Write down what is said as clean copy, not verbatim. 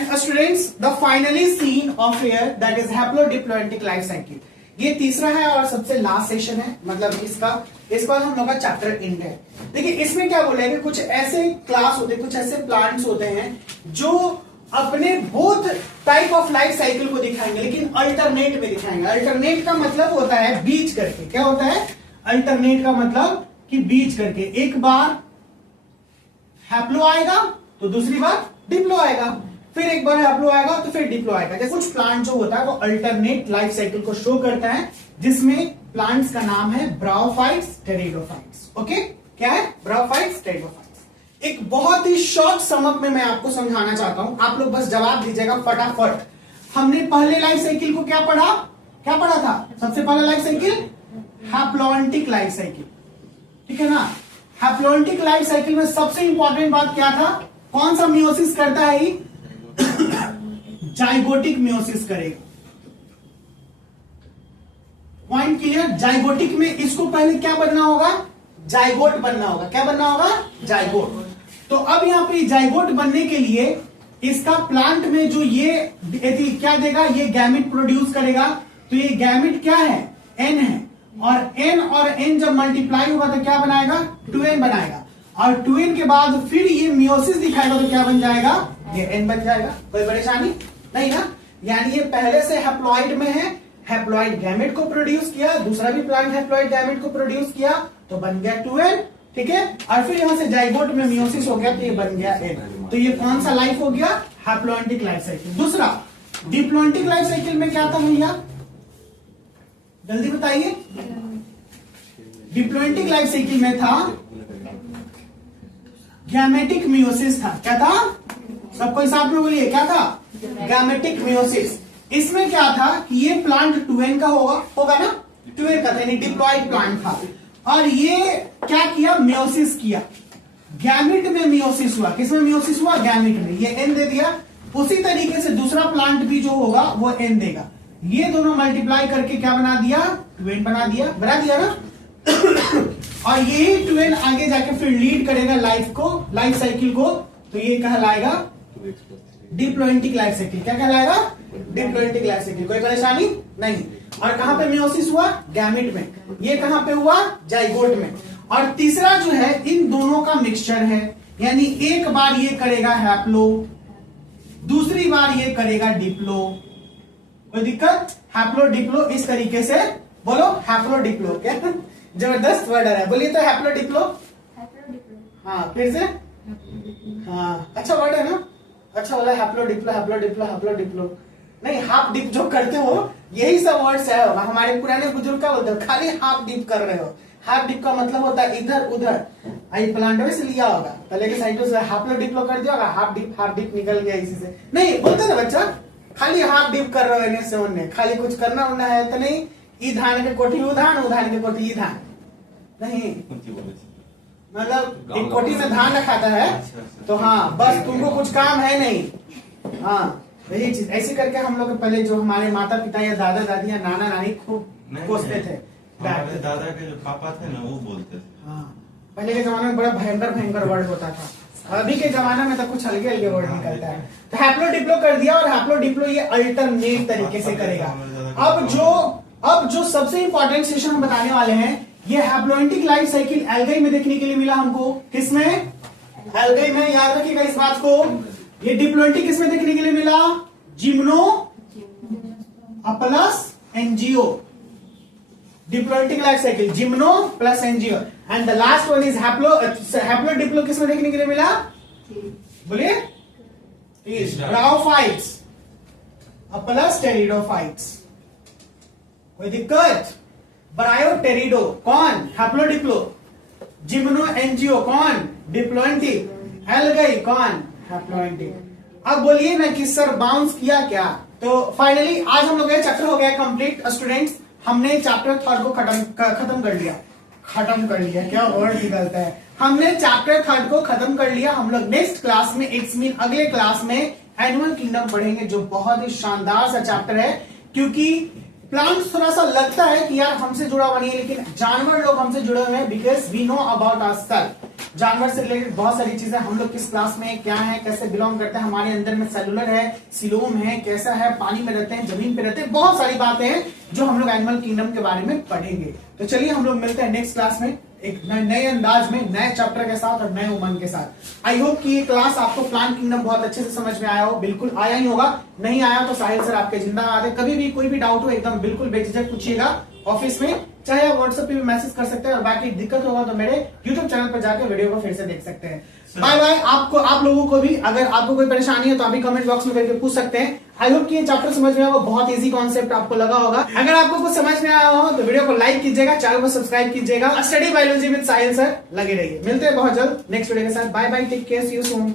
And students the finally seen of air that is haplodiplontic life cycle. ये तीसरा है और सबसे लास्ट सेशन है, मतलब इस बार हम लोग का चैप्टर एंड है। देखिए इसमें क्या बोला है कि कुछ ऐसे क्लास होते हैं, कुछ ऐसे प्लांट्स होते हैं जो अपने both type of life cycle को दिखाएंगे, लेकिन अल्टरनेट में दिखाएंगे। अल्टरनेट का मतलब होता है बीच करके। क्या होता है अल्टरनेट का मतलब? कि बीच करके। एक बार हैप्लो आएगा तो दूसरी बार डिप्लो आएगा, फिर एक बार हैप्लो आएगा तो फिर डिप्लो आएगा। जैसे कुछ प्लांट जो होता है वो अल्टरनेट लाइफ साइकिल को शो करता है, जिसमें प्लांट्स का नाम है ब्रायोफाइट्स, टेरिडोफाइट्स। ओके, क्या है? Bryophytes, pteridophytes. एक बहुत ही शॉर्ट समअप में मैं आपको समझाना चाहता हूं, आप लोग बस जवाब दीजिएगा फटाफट। हमने पहले लाइफ साइकिल को क्या पढ़ा था? सबसे पहला लाइफ साइकिल हैप्लोएंटिक लाइफ साइकिल, ठीक है ना। हैप्लोएंटिक लाइफ साइकिल में सबसे इंपॉर्टेंट बात क्या था? कौन सा मियोसिस करता है? जाइगोटिक मियोसिस करेगा। Point clear? जाइगोटिक में इसको पहले क्या बनना होगा? जाइगोट बनना होगा। क्या बनना होगा? जाइगोट। तो अब यहां पे जाइगोट बनने के लिए इसका प्लांट में जो ये क्या देगा? ये गैमेट प्रोड्यूस करेगा। तो ये गैमेट क्या है? एन है, और एन जब मल्टीप्लाई होगा तो क्या बनाएगा? 2n बनाएगा, और 2n के बाद फिर ये मियोसिस दिखाएगा तो क्या बन जाएगा? ये n बन जाएगा। कोई परेशानी नहीं ना? यानी ये पहले से हैप्लॉइड में है, हैप्लॉइड गैमेट को प्रोड्यूस किया, दूसरा भी प्लांट हैप्लॉइड गैमेट को प्रोड्यूस किया तो बन गया 2n, ठीक है। और फिर यहां से जाइगोट में मियोसिस हो गया तो ये बन गया n। तो ये कौन सा लाइफ हो गया? हैप्लोएंटिक लाइफ साइकिल। दूसरा डिप्लोएंटिक लाइफ साइकिल में क्या था भैया? जल्दी बताइए। डिप्लोएंटिक लाइफ साइकिल में था गैमेटिक मियोसिस था। क्या था? सबको साथ में बोलिए, क्या था? Gametic meiosis. इसमें क्या था कि ये प्लांट 2n का होगा ना, 2n का था, यानी डिप्लॉइड प्लांट था। और ये क्या किया? मियोसिस किया, गैमेट में मियोसिस हुआ। किसमें मियोसिस हुआ? गैमेट में। ये n दे दिया। उसी तरीके से दूसरा प्लांट भी जो होगा वो n देगा। ये दोनों मल्टीप्लाई करके क्या बना दिया? 2n बना दिया ना। और यही 2n आगे जाके फिर लीड करेगा लाइफ साइकिल को, तो ये कहलाएगा डिप्लोएंटिक लाइफ साइकिल। क्या कहलाएगा? डिप्लोएंटिक लाइफ साइकिल। कोई परेशानी नहीं। और कहां पे मियोसिस हुआ? गैमेट में। ये कहां पे हुआ? जाइगोट में। और तीसरा जो है इन दोनों का मिक्सचर है, यानी एक बार ये करेगा हैप्लो, दूसरी बार ये करेगा डिप्लो। कोई दिक्कत? हैप्लो डिप्लो इस तरीके से बोलो। Haplo Diplo. क्या जबरदस्त वर्ड है, बोलिए तो हैप्लो डिप्लो। हाँ फिर से, हाँ अच्छा वर्ड है ना, अच्छा बोला haplo Diplo, haplo Diplo, haplo Diplo. नहीं, हाफ डिप जो करते हो यही सब वर्ड्स है। हमारे पुराने बुजुर्ग क्या बोलते हो? खाली हाफ डिप कर रहे हो। हाफ डिप का मतलब होता है इधर उधर। आई प्लांटो से लिया होगा, पहले के साइटों से हैप्लो डिप्लो कर दिया होगा, हाफ डिप निकल गया इसी से। नहीं बोलते ना बच्चा, खाली हाफ डिप कर रहे हो, से उन्हें खाली कुछ करना उड़ना है तो नहीं। ई धान के कोठी उधान, उधान के कोठी ई धान नहीं, मतलब एक कोठी में धान रखा है तो हाँ बस तुमको कुछ काम है नहीं। हाँ यही चीज ऐसे करके हम लोग पहले जो हमारे माता पिता या दादा दादी या नाना नानी खूब कोसते थे। दादा के जो पापा थे ना वो बोलते थे। हाँ पहले के जमाने में बड़ा भयंकर वर्ड होता था। अभी के जमाने में तो कुछ हल्के वर्ड निकलता है। तो हैप्लो डिप्लो कर दिया, और हैप्लो डिप्लो ये अल्टरनेट तरीके से करेगा। अब जो सबसे इंपॉर्टेंट सेशन हम बताने वाले हैं, ये हैप्लोएंटिक लाइफ साइकिल एल्गाई में देखने के लिए मिला हमको। किसमें? एल्गाई में। याद रखिएगा इस बात को। ये डिप्लोएंटिक किसमें देखने के लिए मिला? Gymno plus angio. Diplontic life cycle gymno plus angio. And the last one is haplo diplo किसमें देखने के लिए मिला? बोलिए। Bryophytes plus pteridophytes. कोई दिक्कत? ब्रायोटेरिडो कौन? Haplo Diplo. जिम्नो एनजीओ कौन? डिप्लोएंटिक। एल्गाई कौन? हैप्लोएंटिक। अब बोलिए ना कि सर बाउंस किया क्या? तो फाइनली आज हम लोग ये चैप्टर हो गया कंप्लीट स्टूडेंट्स। हमने चैप्टर 3 को खत्म कर लिया। क्या वर्ड निकलता है? हमने चैप्टर 3 को खत्म कर लिया। हम लोग नेक्स्ट क्लास में अगले क्लास में एनिमल किंगडम पढ़ेंगे, जो बहुत ही शानदार सा चैप्टर है, क्योंकि प्लांट्स थोड़ा सा लगता है कि यार हमसे जुड़ा हुआ नहीं है, लेकिन जानवर लोग हमसे जुड़े हुए हैं, because we know about ourselves. जानवर से रिलेटेड बहुत सारी चीजें, हम लोग किस क्लास में क्या है, कैसे बिलोंग करते हैं, हमारे अंदर में सेलुलर है, सिलोम है, कैसा है, पानी में रहते हैं, जमीन पे रहते हैं, बहुत सारी बातें हैं जो हम लोग एनिमल किंगडम के बारे में पढ़ेंगे। तो चलिए हम लोग मिलते हैं नेक्स्ट क्लास में एक नए अंदाज में, नए चैप्टर के साथ और नए उमंग के साथ। आई होप कि ये क्लास आपको प्लांट किंगडम बहुत अच्छे से समझ में आया हो। बिल्कुल आया ही होगा, नहीं आया तो साहिल सर आपके जिंदाबाद है। कभी भी कोई भी डाउट हो एकदम बिल्कुल बेझिझक पूछिएगा ऑफिस में, चाहे आप व्हाट्सएप पे भी मैसेज कर सकते हैं, और बाकी दिक्कत होगा तो मेरे यूट्यूब चैनल पर जाकर वीडियो को फिर से देख सकते हैं। Bye bye. आपको, आप लोगों को भी अगर आपको कोई परेशानी है तो आप भी कमेंट बॉक्स में करके पूछ सकते हैं। आई होप कि ये चैप्टर समझ में आया, वो बहुत इजी कॉन्सेप्ट आपको लगा होगा। अगर आपको कुछ समझ में आया हो तो वीडियो को लाइक कीजिएगा, चैनल को सब्सक्राइब कीजिएगा। Study biology with Sahil sir लगे रहिए। मिलते हैं बहुत जल्द नेक्स्ट वीडियो के साथ। Bye bye, take care, see you soon.